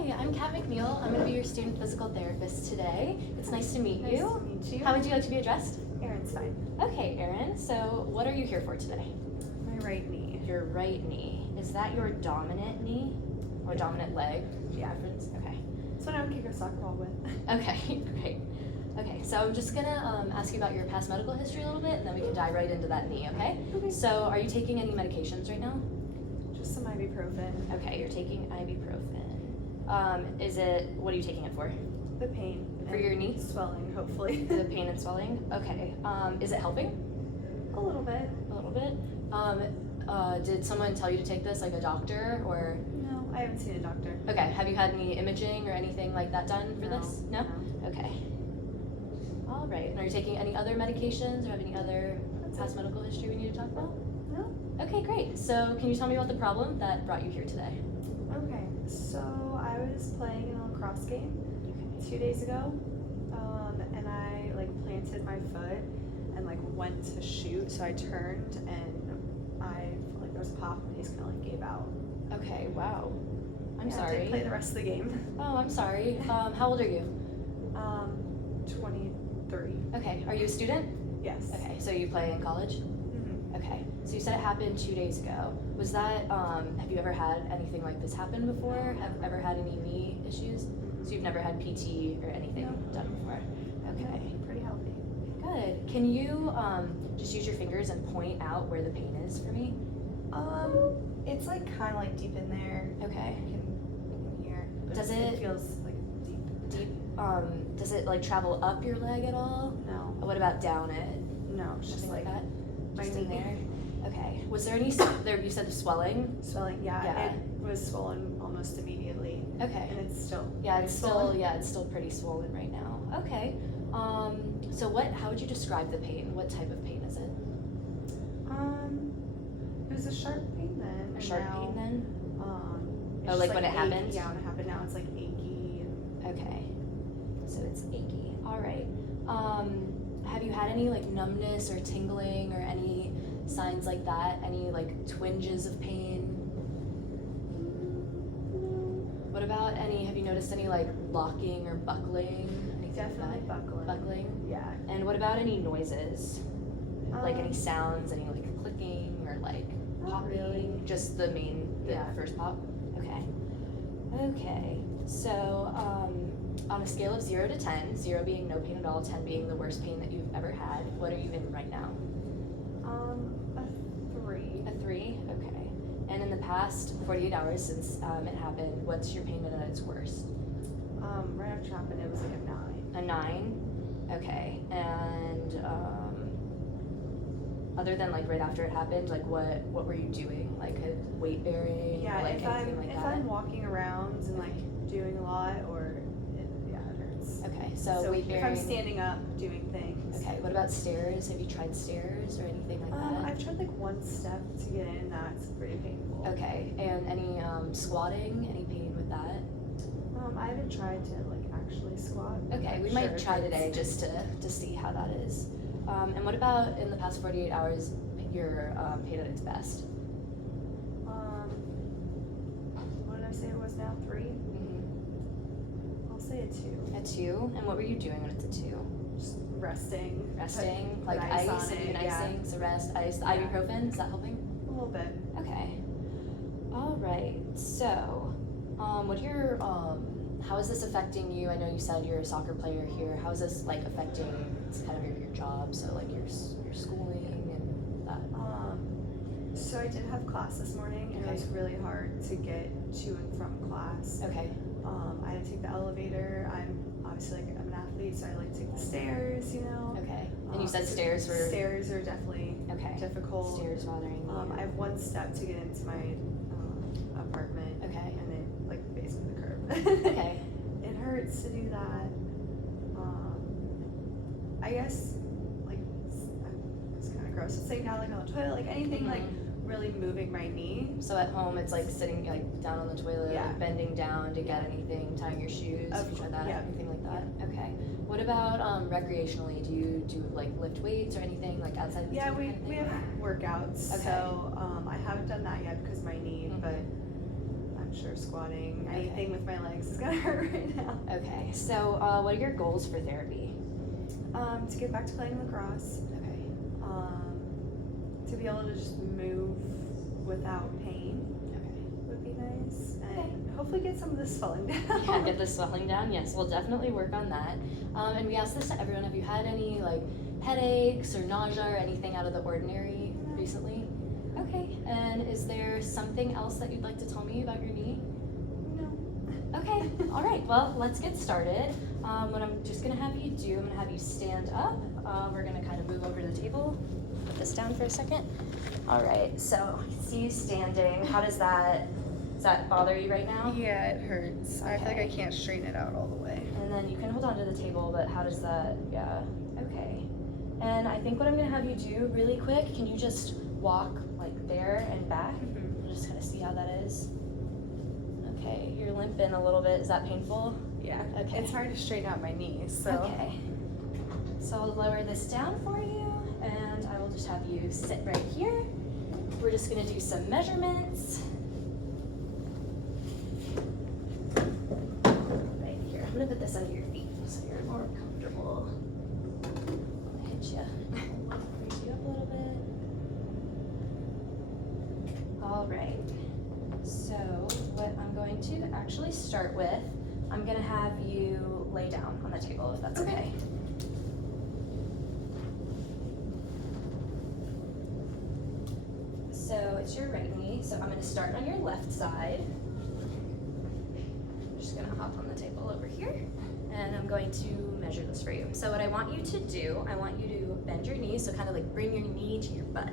Hi, I'm Kat McNeil. I'm going to be your student physical therapist today. It's nice to meet Nice you. to meet you. How would you like to be addressed? Erin's fine. Okay, Erin. So, what are you here for today? My right knee. Your right knee. Is that your dominant knee or dominant leg? Yeah. Reference? Okay. That's what I would kick a soccer ball with. Okay, great. Okay, so I'm just gonna ask you about your past medical history a little bit, and then we can dive right into that knee. Okay. Okay. So, are you taking any medications right now? Just some ibuprofen. Okay, you're taking ibuprofen. What are you taking it for? The pain. For and your knee? Swelling, hopefully. The pain and swelling? Okay. Is it helping? A little bit. A little bit. Did someone tell you to take this, like a doctor, or? No, I haven't seen a doctor. Okay, have you had any imaging or anything like that done for No, this? No? no. Okay. All right. And are you taking any other medications or have any other That's past it. medical history we need to talk about? No? Okay, great. So can you tell me about the problem that brought you here today? Okay, so I was playing in a lacrosse game 2 days ago, and I planted my foot and went to shoot. So I turned and I felt like there was a pop and he just kind of gave out. Okay, wow. I'm Yeah, I sorry. didn't play the rest of the game. Oh, I'm sorry. How old are you? 23. Okay, are you a student? Yes. Okay, so you play in college? Mhm. Okay, so you said it happened 2 days ago. Was that, have you ever had anything like this happen before? Have ever had any knee issues? So you've never had PT or anything No. done before? Okay, Pretty healthy. good. Can you just use your fingers and point out where the pain is for me? It's kind of deep in there. Okay. I can hear. But Does it it- feels deep. Deep, does it travel up your leg at all? No. What about down it? No, it's just Nothing like that? my Just in knee. there? Okay. Was there any, there, you said the swelling? Swelling. Yeah, Yeah. it was swollen almost immediately, Okay. and it's still. Yeah, pretty it's swollen. still pretty swollen right now. Okay. So how would you describe the pain? What type of pain is it? It was a sharp pain then. A and sharp now, pain then? It's Oh, just, like when it achy. happened? Yeah, when it happened. Now it's achy. Okay. So it's achy. All right. Have you had any numbness or tingling or any signs like that? Any twinges of pain? What about have you noticed any locking or buckling? Anything Definitely like that? buckling. Buckling? Yeah. And what about any noises? Any Um, sounds, any clicking or Not popping? really. Just the Yeah. first pop? Okay. Okay. So, on a scale of 0 to 10, 0 being no pain at all, 10 being the worst pain that you've ever had, what are you in right now? A 3. A 3? Okay. And in the past 48 hours since it happened, what's your pain at its worst? Right after it happened, it was a 9. A 9? Okay. And other than right after it happened, what were you doing? Weight bearing? Yeah, or, if anything like if that? I'm walking around and doing a lot, or it hurts. Okay, so weight if bearing. I'm standing up doing things. Okay, what about stairs? Have you tried stairs or anything like that? I've tried one step to get in. That's pretty painful. Okay, and any squatting? Any pain with that? I haven't tried to actually squat. Okay, I'm we sure might it try hurts. today just to see how that is. And what about in the past 48 hours, your pain at its best? What did I say it was now? 3? Mm-hmm. I'll say a 2. A 2? And what were you doing when it's a 2? Just resting. Resting? Put Like ice ice, on and it, even yeah. icing, so rest, ice. The Yeah. ibuprofen, is that helping? A little bit. Okay. All right. So, what are your how is this affecting you? I know you said you're a soccer player here. How is this affecting kind of your job? So your schooling and that. So I did have class this morning, and it was really hard to get to and from class. Okay. I had to take the elevator. I'm obviously I'm an athlete, so I take the stairs. Okay. And you said stairs were Stairs are definitely okay. difficult. Stairs bothering you. I have one step to get into my apartment. Okay. And then basically the curb. Okay. It hurts to do that. I guess it's kind of gross. It's sitting down on the toilet, anything really moving my knee. So at home, it's sitting down on the toilet, Yeah. bending down to get anything, tying your shoes. Of You tried course, that? yeah. Anything like that? Okay. What about recreationally? Do you do lift weights or anything outside of the Yeah, gym we kind of we thing? have workouts. Okay. So I haven't done that yet because of my knee, Mhm. but I'm bench or squatting. Okay. Anything with my legs is gonna hurt right now. Okay, so what are your goals for therapy? To get back to playing lacrosse. Okay. To be able to just move without pain Okay. would be nice. Okay. And hopefully get some of this swelling down. Yeah, get the swelling down. Yes, we'll definitely work on that. And we asked this to everyone. Have you had any like headaches or nausea or anything out of the ordinary recently? Okay. And is there something else that you'd like to tell me about your knee? No. Okay. All right. Well, let's get started. What I'm just gonna have you do, I'm gonna have you stand up. We're gonna kind of move over to the table. Put this down for a second. All right. So I see you standing. How does that bother you right now? Yeah, it hurts. I feel like I Okay. can't straighten it out all the way. And then you can hold on to the table, but how does that, yeah, okay. And I think what I'm gonna have you do really quick, can you just walk like there and back? We'll just kind of see how that is. Okay, you're limping a little bit, is that painful? Yeah. Okay. It's hard to straighten out my knees, so. Okay. So I'll lower this down for you, and I will just have you sit right here. We're just gonna do some measurements. Right here. I'm gonna put this under your feet so you're more comfortable. I'll hit you. Raise you up a little bit. All right. So what I'm going to actually start with, I'm gonna have you lay down on the table if that's okay. So it's your right knee, so I'm gonna start on your left side. I'm just gonna hop on the table over here, and I'm going to measure this for you. So what I want you to do, I want you to bend your knee, so kind of like bring your knee to your butt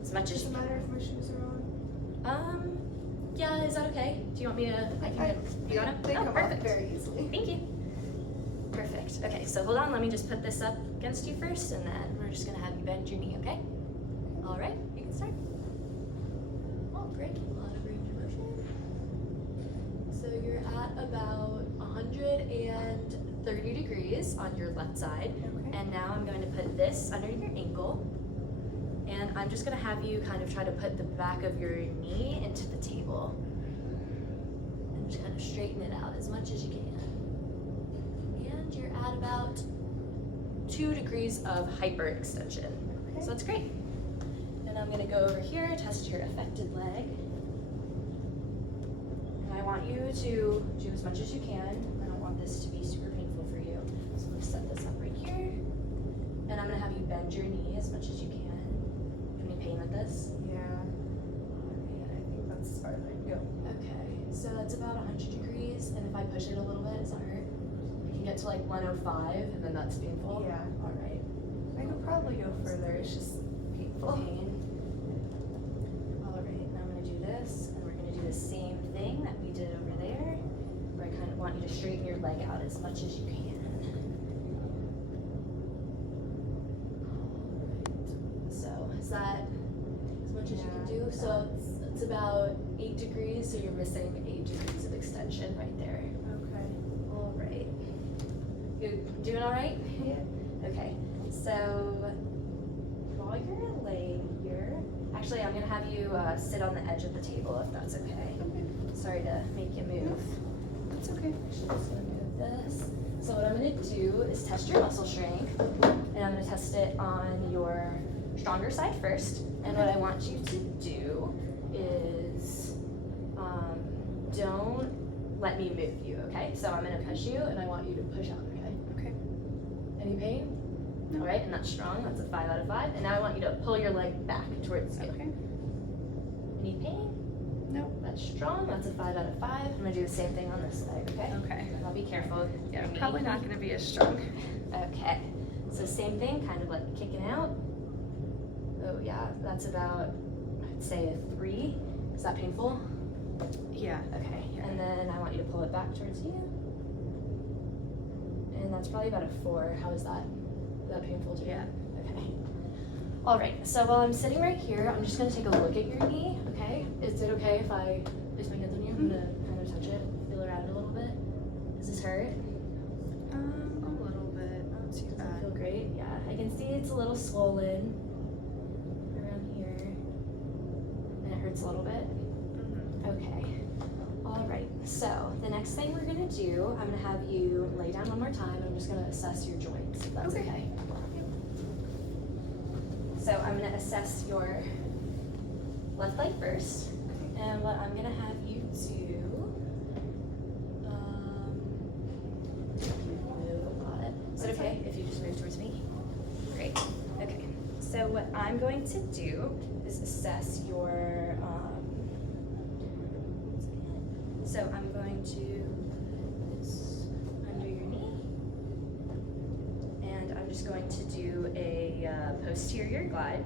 as much as Does you it matter can. if my shoes are on? Yeah, is that okay? Do you want me to, you got it? They Oh, come perfect. off very easily. Thank you. Perfect. Okay, so hold on. Let me just put this up against you first, and then we're just gonna have you bend your knee, okay? All right, you can start. Oh, great. A lot of range of motion. So you're at about 130 degrees on your left side, Okay. and now I'm going to put this under your ankle, and I'm just gonna have you kind of try to put the back of your knee into the table, and just kind of straighten it out as much as you can. And you're at about 2 degrees of hyperextension. Okay. So that's great. And I'm gonna go over here, test your affected leg. And I want you to do as much as you can. I don't want this to be super painful for you. So I'm gonna set this up right here. And I'm gonna have you bend your knee as much as you can. You have any pain with this? Yeah. I think that's as far as I can go. Okay, so that's about 100 degrees, and if I push it a little bit, does that hurt? We can get to like 105, and then that's painful. Yeah. All right. I could probably go further. It's just painful. Pain. All right, now I'm gonna do this, and we're gonna do the same thing that we did over there, where I kind of want you to straighten your leg out as much as you can. So is that as much as you can do? So it's about 8 degrees, so you're missing 8 degrees of extension right there. Okay. All right. You doing all right? Yeah. Okay. So while you're laying here, actually, I'm gonna have you sit on the edge of the table if that's okay. Sorry to make you move. It's okay. Actually, just gonna move this. So what I'm gonna do is test your muscle strength, and I'm gonna test it on your stronger side first. And what I want you to do is don't let me move you, okay? So I'm gonna push you, and I want you to push out, okay? Okay. Any pain? No. All right, and that's strong. That's a 5 out of 5. And now I want you to pull your leg back towards you. Okay. Any pain? No. That's strong. That's a 5 out of 5. I'm gonna do the same thing on this side, okay? Okay. I'll be careful. Yeah, Your knee. probably not gonna be as strong. Okay. So same thing, kind of like kicking out. Oh yeah, that's about, I'd say a 3. Is that painful? Yeah. Okay. Yeah. And then I want you to pull it back towards you. And that's probably about a 4. How is that? Is that painful to you? Yeah. Okay. All right. So while I'm sitting right here, I'm just gonna take a look at your knee. Okay. Is it okay if I place my hands on you? I'm gonna kind of touch it, feel around a little bit. Does this hurt? A little bit. Not too Does it bad. feel great? Yeah. I can see it's a little swollen around here, and it hurts a little bit. Mhm. Okay. All right, so the next thing we're gonna do, I'm gonna have you lay down one more time. I'm just gonna assess your joints, if that's okay. So I'm gonna assess your left leg first, and what I'm gonna have you do, move a lot. Is it okay if you just move towards me? Great, okay. So what I'm going to do is assess your, so I'm going to put this under your knee, and I'm just going to do a posterior glide.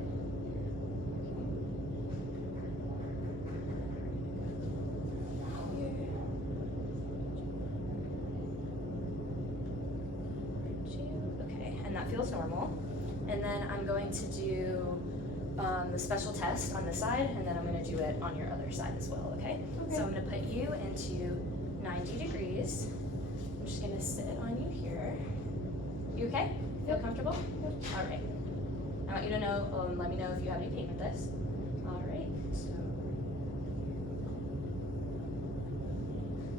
Okay, and that feels normal. And then I'm going to do the special test on this side, and then I'm going to do it on your other side as well, okay? So I'm going to put you into 90 degrees. I'm just going to sit on you here. You okay? Feel comfortable? Yep. All right. I want you to know, let me know if you have any pain with this. All right. So.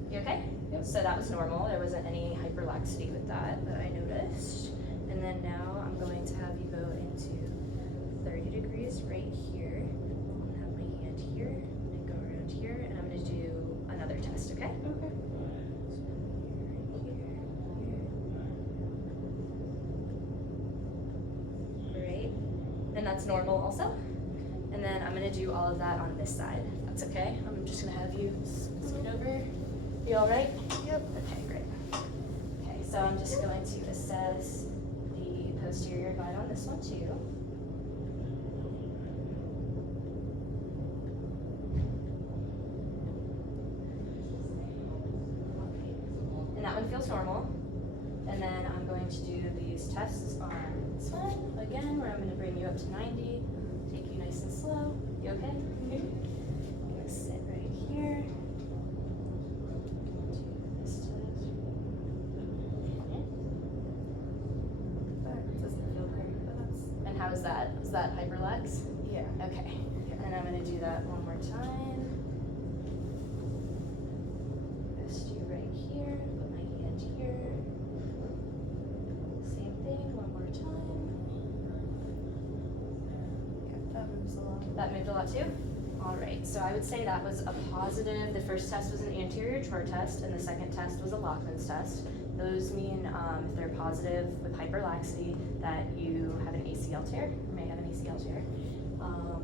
You okay? Yep. So that was normal. There wasn't any hyperlaxity with that I noticed. And then now I'm going to have you go into 30 degrees right here. I'm gonna have my hand here and go around here, and I'm gonna do another test, okay? Okay. Great. And that's normal also. And then I'm gonna do all of that on this side. That's okay. I'm just gonna have you scoot over. You all right? Yep. Okay, great. Okay, so I'm just going to assess the posterior glide on this one too. And that one feels normal. And then I'm going to do these tests on this one again, where I'm going to bring you up to 90. Take you nice and slow. You okay? I'm going to sit right here. Do this test. That doesn't feel great, but that's. And how is that? Is that hyperlax? Yeah. Okay. And I'm going to do that one more time. Rest you right here. Put my hand here. Same thing, one more time. Yeah, that moves a lot. That moved a lot too? All right, so I would say that was a positive. The first test was an anterior chore test, and the second test was a Lachman's test. Those mean if they're positive with hyperlaxity that you have an ACL tear, or may have an ACL tear. All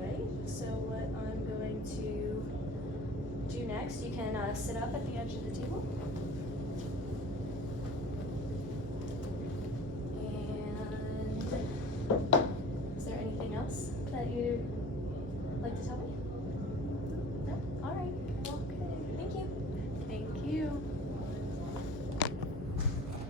right, so what I'm going to do next, you can sit up at the edge of the table.